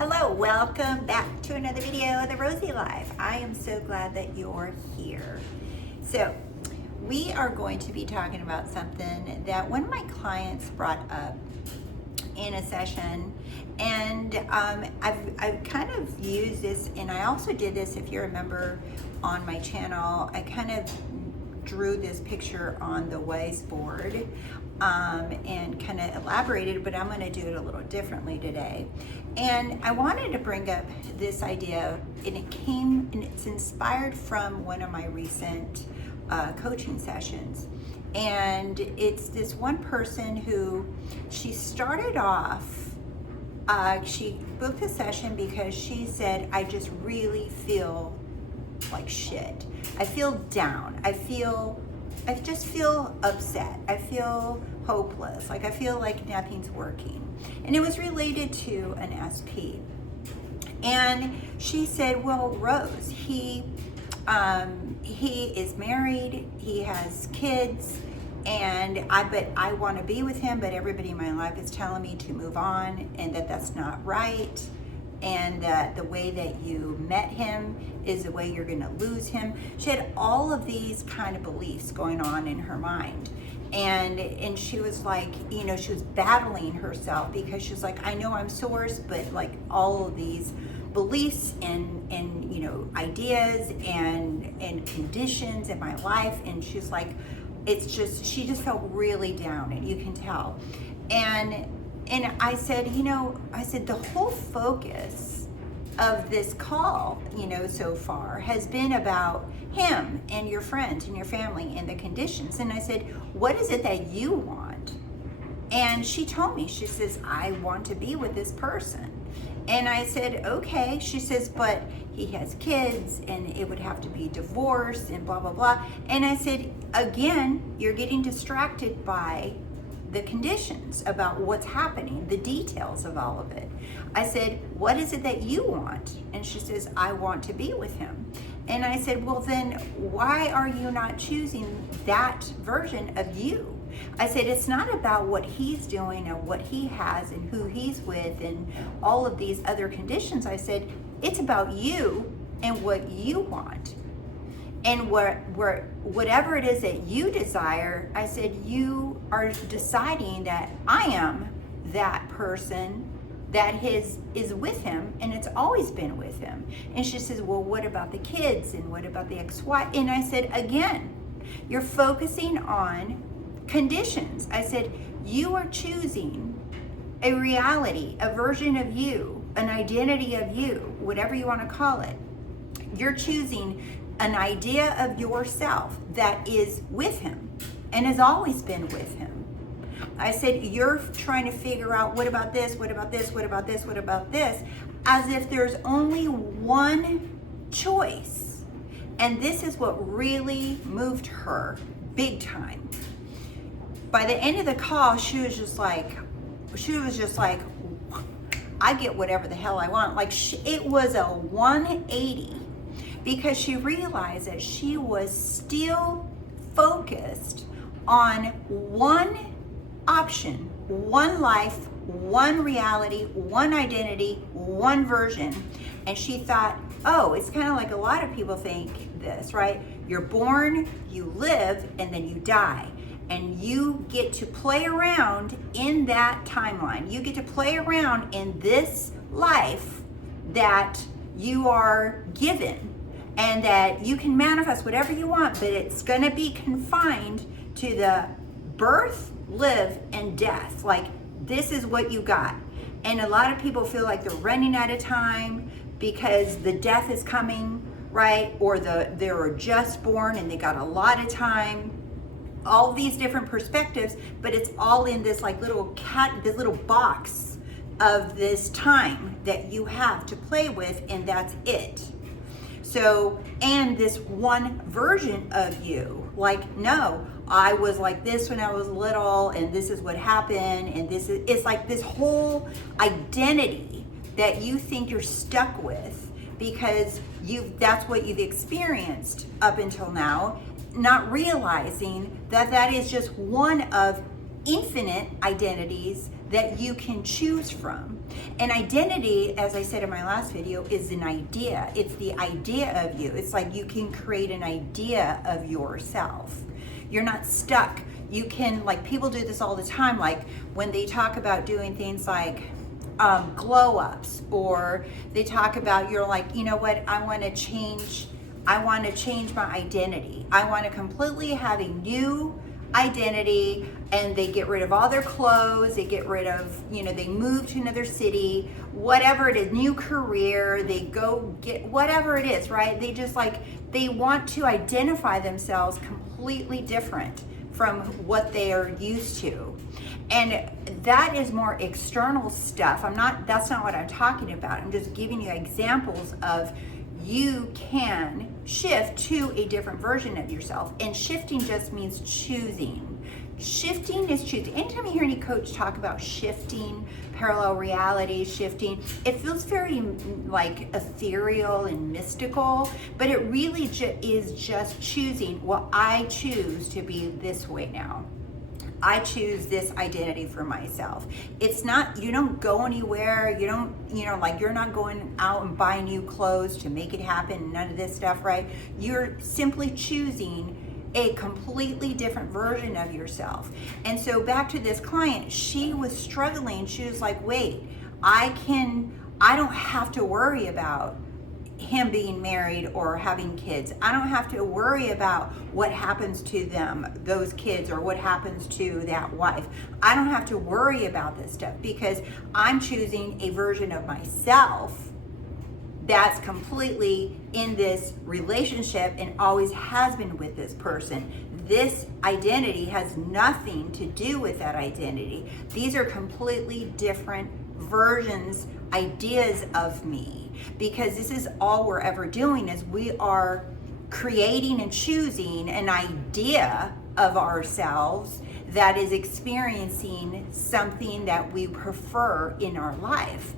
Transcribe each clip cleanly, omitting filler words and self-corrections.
Hello, welcome back to another video of the Rosey Life. I am so glad that you're here. So we are going to be talking about something that one of my clients brought up in a session, and I've kind of used this, and I also did this, if you remember, on my channel. I kind of drew this picture on the whiteboard and kind of elaborated, but I'm going to do it a little differently today. And I wanted to bring up this idea, and it's inspired from one of my recent coaching sessions. And it's this one person who, she started off, she booked a session because she said, I just really feel like shit. I feel down. I just feel upset. I feel hopeless. Like I feel like nothing's working. And it was related to an SP. And she said, well, Rose, he is married, he has kids, and I want to be with him, but everybody in my life is telling me to move on, and that's not right, and that the way that you met him is the way you're going to lose him. She had all of these kind of beliefs going on in her mind. And she was like, you know, she was battling herself because she was like, I know I'm source, but like all of these beliefs and you know, ideas and conditions in my life. And she's like, she just felt really down, and you can tell. And I said, you know, the whole focus of this call, you know, so far has been about him and your friends and your family and the conditions. And I said, what is it that you want? And she told me, she says, I want to be with this person. And I said, okay. She says, but he has kids and it would have to be divorce and blah, blah, blah. And I said, again, you're getting distracted by the conditions about what's happening, the details of all of it. I said, what is it that you want? And she says, I want to be with him. And I said, well, then why are you not choosing that version of you? I said, it's not about what he's doing and what he has and who he's with and all of these other conditions. I said, it's about you and what you want. And whatever it is that you desire, I said, you are deciding that I am that person that is with him, and it's always been with him. And she says, well, what about the kids? And what about the ex-wife? And I said, again, you're focusing on conditions. I said, you are choosing a reality, a version of you, an identity of you, whatever you want to call it. You're choosing an idea of yourself that is with him and has always been with him. I said, you're trying to figure out, what about this, what about this, what about this, what about this, as if there's only one choice. And this is what really moved her big time. By the end of the call, she was just like, I get whatever the hell I want. Like it was a 180, because she realized that she was still focused on one option, one life, one reality, one identity, one version. And she thought, oh, it's kind of like a lot of people think this, right? You're born, you live, and then you die. And you get to play around in that timeline. You get to play around in this life that you are given, and that you can manifest whatever you want, but it's going to be confined to the birth, live, and death. Like, this is what you got. And a lot of people feel like they're running out of time because the death is coming, right? Or they were just born and they got a lot of time. All these different perspectives, but it's all in this like this little box of this time that you have to play with, and that's it. So, and this one version of you, like, no, I was like this when I was little, and this is what happened, and it's like this whole identity that you think you're stuck with because that's what you've experienced up until now, not realizing that that is just one of infinite identities that you can choose from. An identity, as I said in my last video, is an idea. It's the idea of you. It's like you can create an idea of yourself. You're not stuck. You can, like, people do this all the time, like when they talk about doing things like glow ups, or they talk about, you're like, you know what, I want to change my identity. I want to completely have a new identity, and they get rid of all their clothes, they get rid of, they move to another city, whatever it is, new career, they go get whatever it is, right? They just they want to identify themselves completely different from what they are used to. And that is more external stuff. That's not what I'm talking about. I'm just giving you examples of you can shift to a different version of yourself. And shifting just means choosing. Shifting is choosing. Anytime you hear any coach talk about shifting, parallel reality, shifting, it feels very ethereal and mystical, but it really is just choosing. Well, I choose to be this way now. I choose this identity for myself. It's not, you don't go anywhere. You don't, you're not going out and buying new clothes to make it happen. None of this stuff, right? You're simply choosing a completely different version of yourself. And so back to this client, she was struggling. She was like, wait, I don't have to worry about him being married or having kids. I don't have to worry about what happens to them, those kids, or what happens to that wife. I don't have to worry about this stuff because I'm choosing a version of myself that's completely in this relationship and always has been with this person. This identity has nothing to do with that identity. These are completely different versions, ideas of me. Because this is all we're ever doing, is we are creating and choosing an idea of ourselves that is experiencing something that we prefer in our life.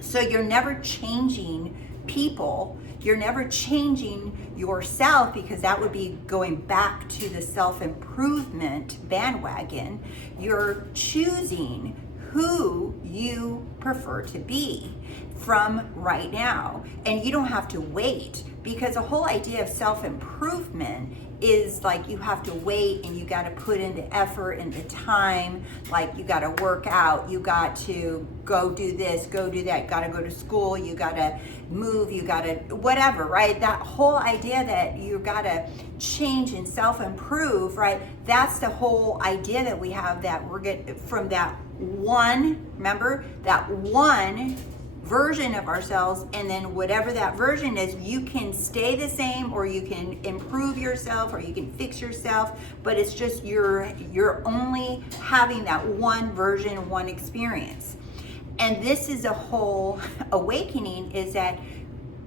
So you're never changing people, you're never changing yourself, because that would be going back to the self-improvement bandwagon. You're choosing who you prefer to be from right now. And you don't have to wait, because the whole idea of self-improvement is like you have to wait and you got to put in the effort and the time. Like you got to work out, you got to go do this, go do that, got to go to school, you got to move, you got to whatever, right? That whole idea that you got to change and self-improve, right? That's the whole idea that we have, that we're getting from that one, remember, that one version of ourselves, and then whatever that version is, you can stay the same, or you can improve yourself, or you can fix yourself, but it's just you're only having that one version, one experience. And this is a whole awakening, is that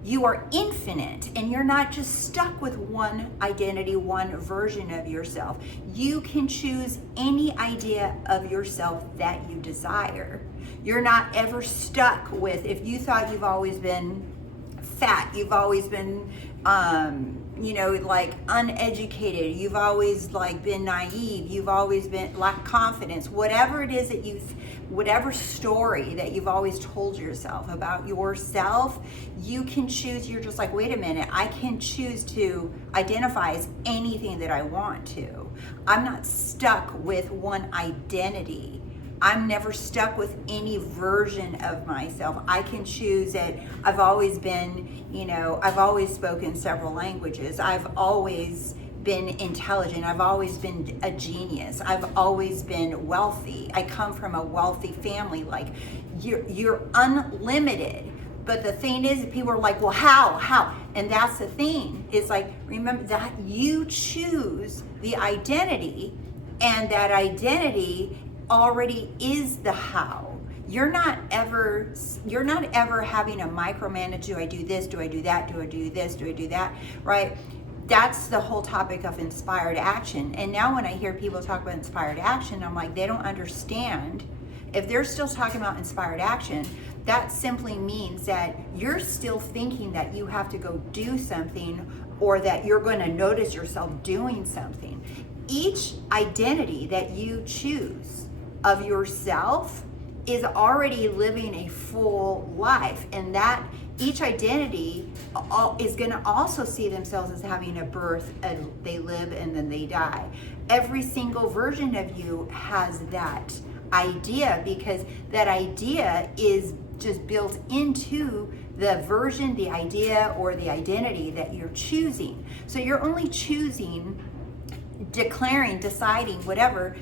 you are infinite and you're not just stuck with one identity, one version of yourself. You can choose any idea of yourself that you desire. You're not ever stuck with, if you thought you've always been fat, you've always been uneducated, you've always been naive, you've always been lack confidence, whatever it is that whatever story that you've always told yourself about yourself, you can choose. You're just like, wait a minute, I can choose to identify as anything that I want to. I'm not stuck with one identity. I'm never stuck with any version of myself. I can choose it. I've always been, I've always spoken several languages. I've always been intelligent. I've always been a genius. I've always been wealthy. I come from a wealthy family. Like, you're unlimited. But the thing is, people are like, well, how? And that's the thing. It's like, remember that you choose the identity, and that identity already is the how. You're not ever having a micromanage. Do I do this? Do I do that? Do I do this? Do I do that? Right? That's the whole topic of inspired action. And now when I hear people talk about inspired action, I'm like, they don't understand. If they're still talking about inspired action, that simply means that you're still thinking that you have to go do something, or that you're going to notice yourself doing something. Each identity that you choose of yourself is already living a full life, and that each identity is going to also see themselves as having a birth, and they live and then they die. Every single version of you has that idea, because that idea is just built into the version, the idea, or the identity that you're choosing. So you're only choosing, declaring, deciding, whatever,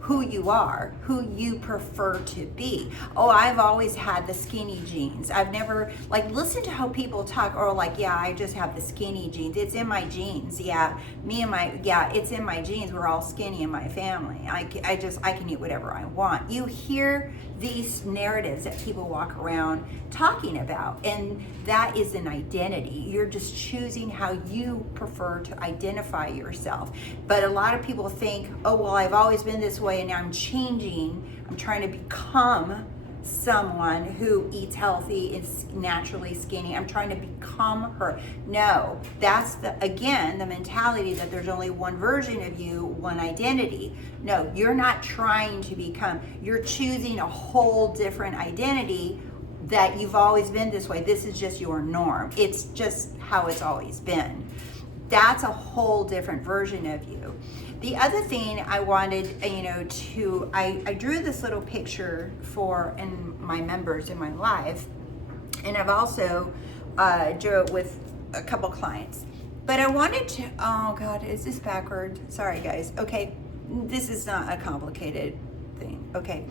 who you are, who you prefer to be. Oh, I've always had the skinny jeans. I've never, like, listen to how people talk, or like, yeah, I just have the skinny jeans. It's in my genes. Yeah, it's in my genes. We're all skinny in my family. I can eat whatever I want. You hear these narratives that people walk around talking about, and that is an identity. You're just choosing how you prefer to identify yourself. But a lot of people think, oh, well, I've always been this way and now I'm changing. I'm trying to become someone who eats healthy, is naturally skinny. I'm trying to become her. No, that's again the mentality that there's only one version of you, one identity. No, you're not trying to become, you're choosing a whole different identity, that you've always been this way. This is just your norm. It's just how it's always been. That's a whole different version of you. The other thing I wanted, I drew this little picture for my members in my life, and I've also drew it with a couple clients. But I wanted to, oh God, is this backward? Sorry guys. Okay, this is not a complicated thing. Okay,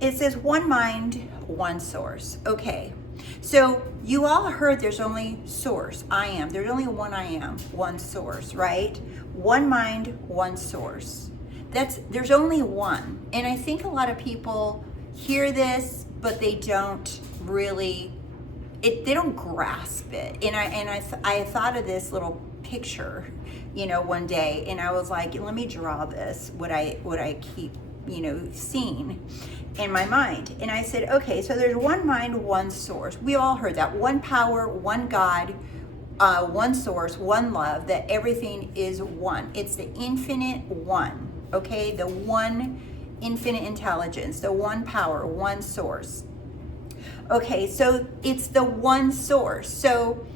it says one mind, one source. Okay, so you all heard there's only source, I am. There's only one I am, one source, right? One mind, one source. There's only one. And I think a lot of people hear this, but they don't really, they don't grasp it. And I thought of this little picture, one day, and I was like, let me draw this, what I keep, seeing in my mind. And I said, okay, so there's one mind, one source. We all heard that. One power, one God, one source, one love, that everything is one. It's the infinite one, okay? The one infinite intelligence, the one power, one source. Okay, so it's the one source. So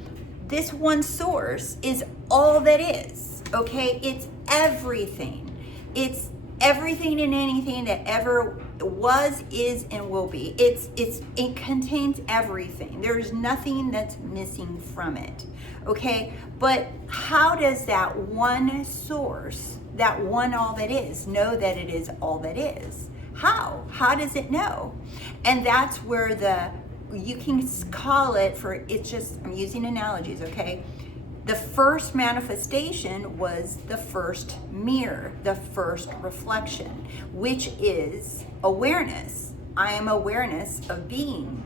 this one source is all that is, okay? It's everything. It's everything and anything that ever was, is, and will be. It contains everything. There's nothing that's missing from it. Okay, but how does that one source, that one all that is, know that it is all that is? How does it know? And that's where you can call it, I'm using analogies, okay? The first manifestation was the first mirror, the first reflection, which is awareness. I am awareness of being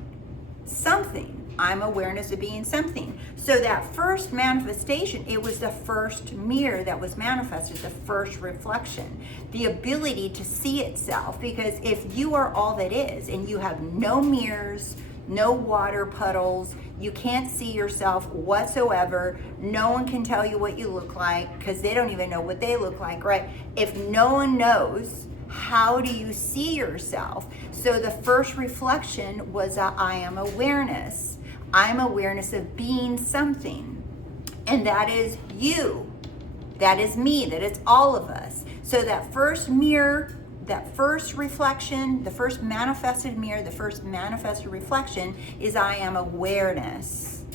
something. I'm awareness of being something. So that first manifestation, it was the first mirror that was manifested, the first reflection, the ability to see itself. Because if you are all that is, and you have no mirrors, no water puddles, you can't see yourself whatsoever, no one can tell you what you look like, because they don't even know what they look like, right? If no one knows, how do you see yourself? So the first reflection was I am awareness. I'm awareness of being something. And that is you. That is me. That is all of us. So that first mirror, that first reflection, the first manifested mirror, the first manifested reflection is I am awareness.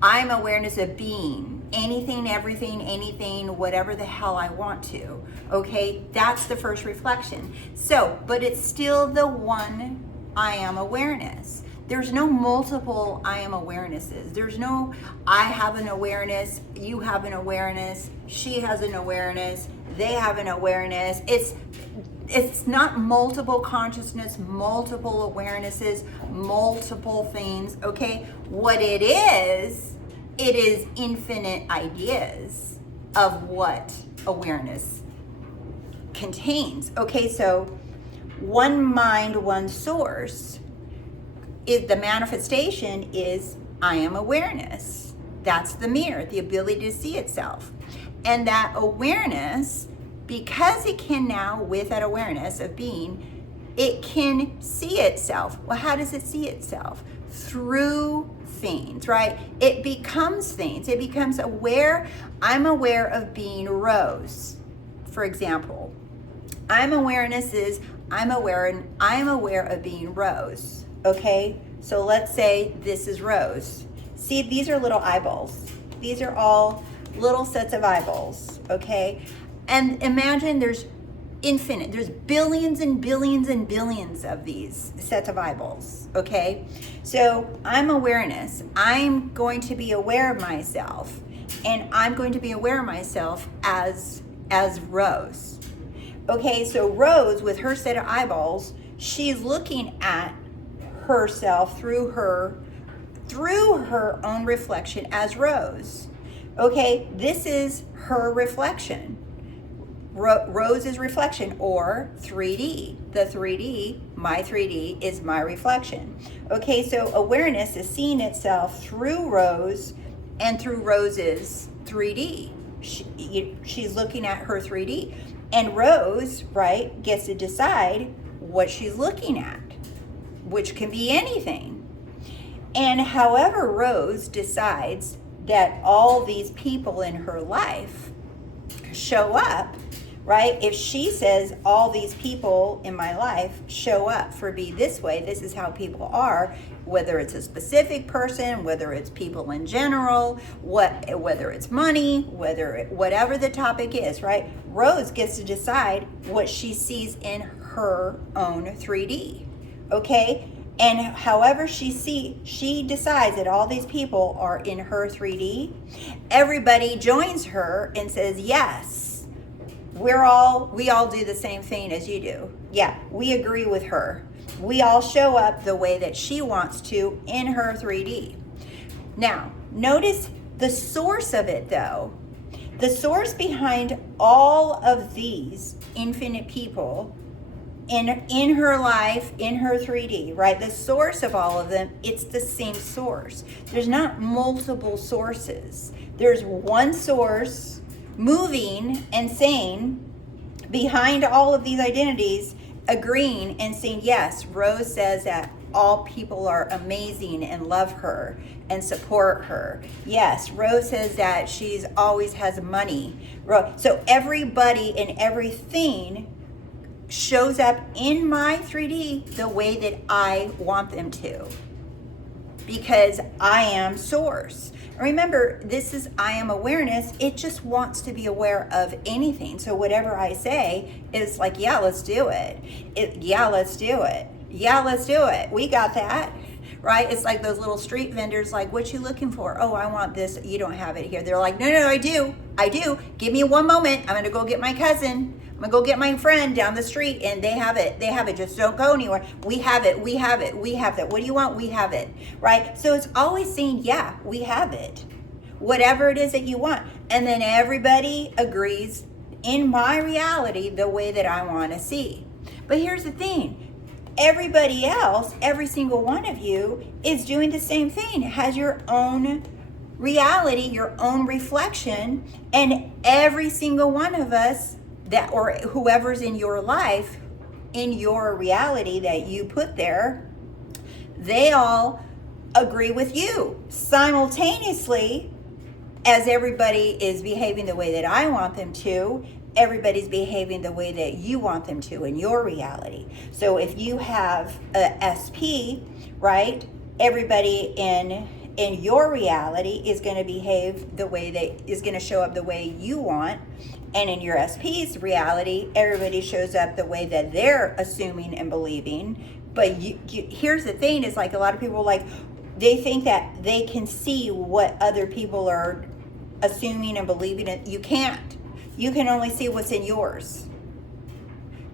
I'm awareness of being anything, everything, anything, whatever the hell I want to. Okay, that's the first reflection. So, but it's still the one I am awareness. There's no multiple I am awarenesses. There's no I have an awareness, you have an awareness, she has an awareness, they have an awareness. It's not multiple consciousness, multiple awarenesses, multiple things, okay? What it is infinite ideas of what awareness contains. Okay, so one mind, one source, is the manifestation is I am awareness. That's the mirror, the ability to see itself. And that awareness, because it can now, with that awareness of being, it can see itself. Well, how does it see itself? Through things, right? It becomes things. It becomes aware. I'm aware of being Rose, for example. I'm aware of being Rose. Okay, so let's say this is Rose. See, these are little eyeballs. These are all little sets of eyeballs. Okay, and imagine there's infinite. There's billions and billions and billions of these sets of eyeballs. Okay, so I'm awareness. I'm going to be aware of myself, and I'm going to be aware of myself as Rose. Okay, so Rose, with her set of eyeballs, she's looking at herself through her own reflection as Rose. Okay, this is her reflection. Rose's reflection, or 3D. The 3D, my 3D, is my reflection. Okay, so awareness is seeing itself through Rose and through Rose's 3D. She's looking at her 3D. And Rose, right, gets to decide what she's looking at, which can be anything. And however Rose decides that all these people in her life show up, right? If she says all these people in my life show up for me this way, this is how people are, whether it's a specific person, whether it's people in general, whether it's money, whatever the topic is, right? Rose gets to decide what she sees in her own 3D, okay? And however she decides that all these people are in her 3D, everybody joins her and says, yes, we all do the same thing as you do. Yeah, we agree with her. We all show up the way that she wants to in her 3D. Now, notice the source of it though. The source behind all of these infinite people in her life, in her 3D, right? The source of all of them, it's the same source. There's not multiple sources. There's one source moving and saying, behind all of these identities, agreeing and saying, yes, Rose says that all people are amazing and love her and support her. Yes, Rose says that she's always has money. So everybody and everything shows up in my 3D the way that I want them to, because I am source. Remember, this is I am awareness. It just wants to be aware of anything. So whatever I say is like, yeah, let's do it. Yeah, let's do it. Yeah, let's do it. We got that. Right? It's like those little street vendors, like, what you looking for? Oh, I want this. You don't have it here. They're like, no, I do. Give me one moment. I'm going to go get my cousin. I'm going to go get my friend down the street, and they have it. Just don't go anywhere. We have it. We have that. What do you want? We have it. Right? So it's always saying, yeah, we have it. Whatever it is that you want. And then everybody agrees in my reality the way that I want to see. But here's the thing. Everybody else, every single one of you, is doing the same thing. It has your own reality, your own reflection, and every single one of us that, or whoever's in your life, in your reality that you put there, they all agree with you simultaneously. As everybody is behaving the way that I want them to, everybody's behaving the way that you want them to in your reality. So if you have a SP, right, everybody in your reality is going to behave the way that is going to show up the way you want. And in your SP's reality, everybody shows up the way that they're assuming and believing. But here's the thing, is like a lot of people, like, they think that they can see what other people are assuming and believing. You can't. You can only see what's in yours.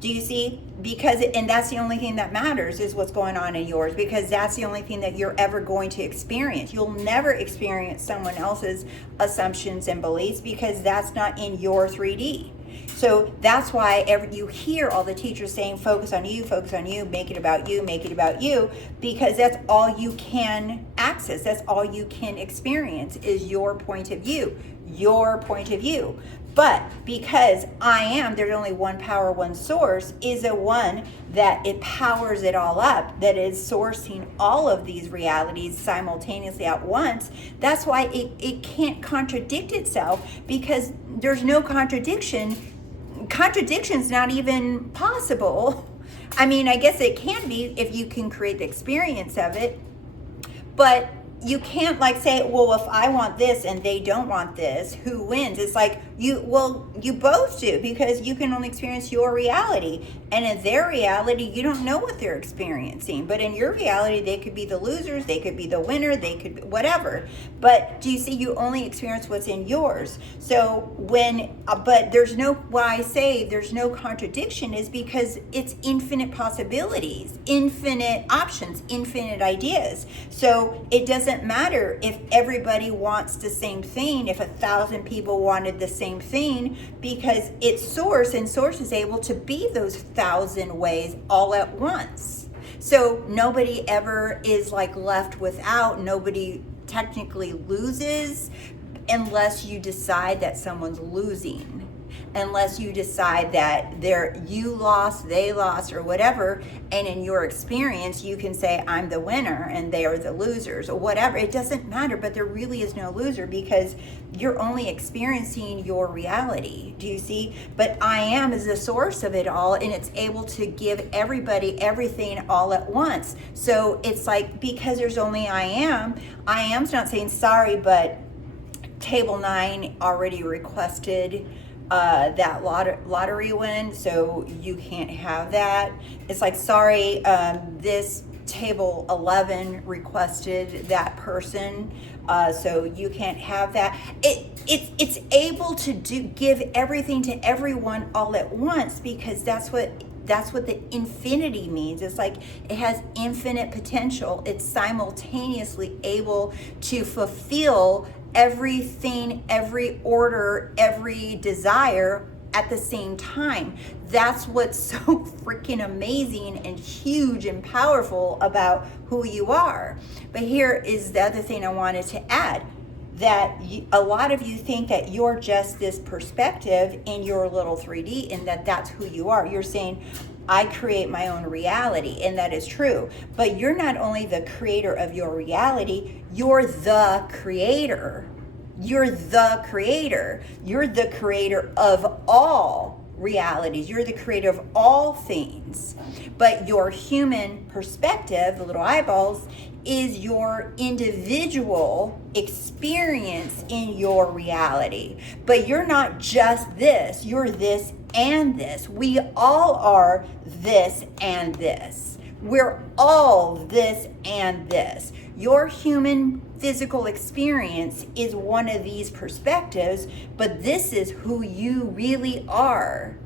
Do you see? And that's the only thing that matters, is what's going on in yours, because that's the only thing that you're ever going to experience. You'll never experience someone else's assumptions and beliefs, because that's not in your 3D. So that's why you hear all the teachers saying, focus on you, make it about you, because that's all you can access. That's all you can experience is your point of view. But because I am, there's only one power, one source, is a one that it powers it all up, that is sourcing all of these realities simultaneously at once. That's why it can't contradict itself, because there's no contradiction. Contradiction's not even possible. I mean, I guess it can be if you can create the experience of it, but you can't like say, well, if I want this and they don't want this, who wins? It's like you both do, because you can only experience your reality, and in their reality you don't know what they're experiencing. But in your reality, they could be the losers, they could be the winner, they could be whatever. But do you see, you only experience what's in yours. So but there's no, why I say there's no contradiction is because it's infinite possibilities, infinite options, infinite ideas. So it doesn't matter if everybody wants the same thing, if 1,000 people wanted the same thing, because it's source, and source is able to be those 1,000 ways all at once. So nobody ever is like left without, nobody technically loses unless you decide that someone's losing. Unless you decide that you lost, they lost, or whatever, and in your experience you can say I'm the winner and they are the losers, or whatever. It doesn't matter, but there really is no loser, because you're only experiencing your reality. Do you see? But I am is the source of it all, and it's able to give everybody everything all at once. So it's like, because there's only I am's not saying sorry, but table 9 already requested that lottery win, so you can't have that. It's like, sorry, this table 11 requested that person, so you can't have that. It's able to give everything to everyone all at once, because that's what the infinity means. It's like it has infinite potential. It's simultaneously able to fulfill everything, every order, every desire at the same time. That's what's so freaking amazing and huge and powerful about who you are. But here is the other thing I wanted to add, that a lot of you think that you're just this perspective in your little 3D, and that's who you are. You're saying, I create my own reality, and that is true. But you're not only the creator of your reality, you're the creator. You're the creator. You're the creator of all realities. You're the creator of all things. But your human perspective, the little eyeballs, is your individual experience in your reality. But you're not just this, you're this and this. We all are this and this. We're all this and this. Your human physical experience is one of these perspectives, but this is who you really are.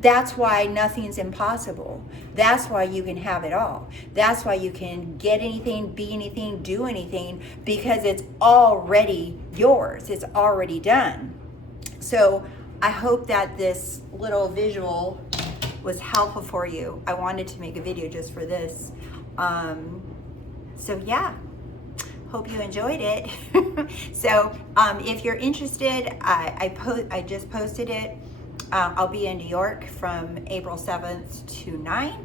That's why nothing's impossible. That's why you can have it all. That's why you can get anything, be anything, do anything, because it's already yours. It's already done. So I hope that this little visual was helpful for you. I wanted to make a video just for this. So yeah, hope you enjoyed it. So if you're interested, I just posted it. I'll be in New York from April 7th to 9th.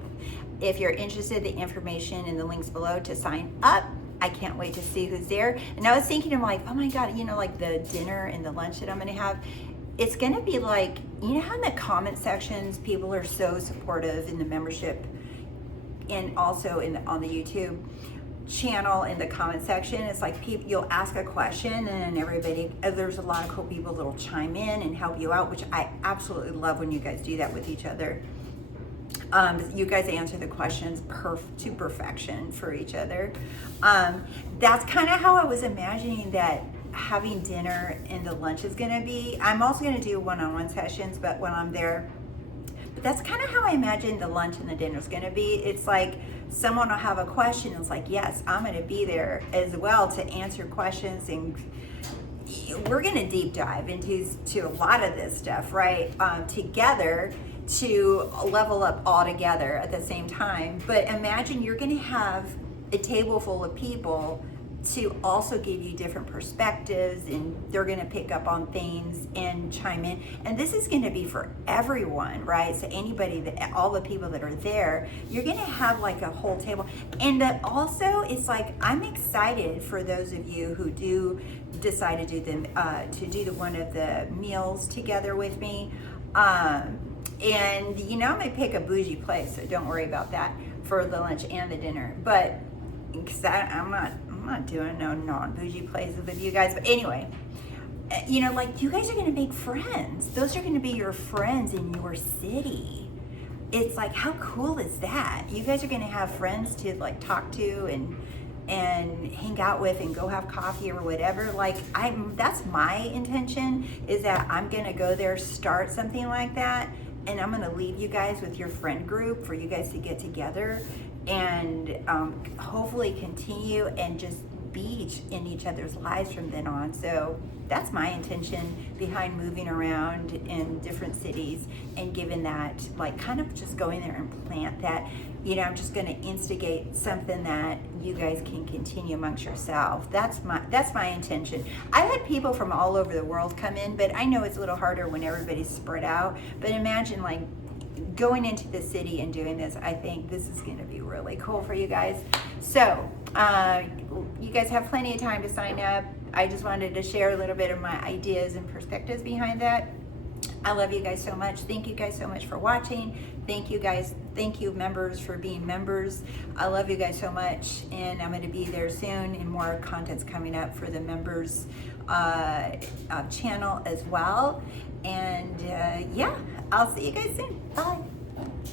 If you're interested, the information in the links below to sign up. I can't wait to see who's there. And I was thinking, I'm like, oh my God, like the dinner and the lunch that I'm gonna have, it's gonna be like, how in the comment sections, people are so supportive in the membership, and also on the YouTube channel in the comment section. It's like you'll ask a question, and everybody, there's a lot of cool people that'll chime in and help you out, which I absolutely love when you guys do that with each other. You guys answer the questions to perfection for each other. That's kind of how I was imagining that having dinner and the lunch is gonna be. I'm also gonna do one-on-one sessions, but when I'm there, but that's kind of how I imagine the lunch and the dinner is gonna be. It's like someone will have a question, and it's like, yes, I'm gonna be there as well to answer questions, and we're gonna deep dive into a lot of this stuff, right? Together, to level up all together at the same time. But imagine you're gonna have a table full of people to also give you different perspectives, and they're going to pick up on things and chime in. And this is going to be for everyone, right? So anybody that, all the people that are there, you're going to have like a whole table. And also, it's like, I'm excited for those of you who do decide to do one of the meals together with me. And you know, I might pick a bougie place, so don't worry about that for the lunch and the dinner. But because I'm not doing no non-bougie places with you guys. But anyway, you know, like, you guys are going to make friends. Those are going to be your friends in your city. It's like, how cool is that? You guys are going to have friends to like talk to and hang out with and go have coffee or whatever. Like, that's my intention, is that I'm going to go there, start something like that, and I'm going to leave you guys with your friend group for you guys to get together and hopefully continue and just be in each other's lives from then on. So that's my intention behind moving around in different cities and giving that, like, kind of just going there and plant that. You know, I'm just going to instigate something that you guys can continue amongst yourself. That's my intention. I've had people from all over the world come in, but I know it's a little harder when everybody's spread out. But imagine, like, going into the city and doing this. I think this is going to be really cool for you guys. So you guys have plenty of time to sign up. I just wanted to share a little bit of my ideas and perspectives behind that. I love you guys so much. Thank you guys so much for watching. Thank you guys. Thank you, members, for being members. I love you guys so much, and I'm going to be there soon, and more content's coming up for the members channel as well. And yeah, I'll see you guys soon. Bye.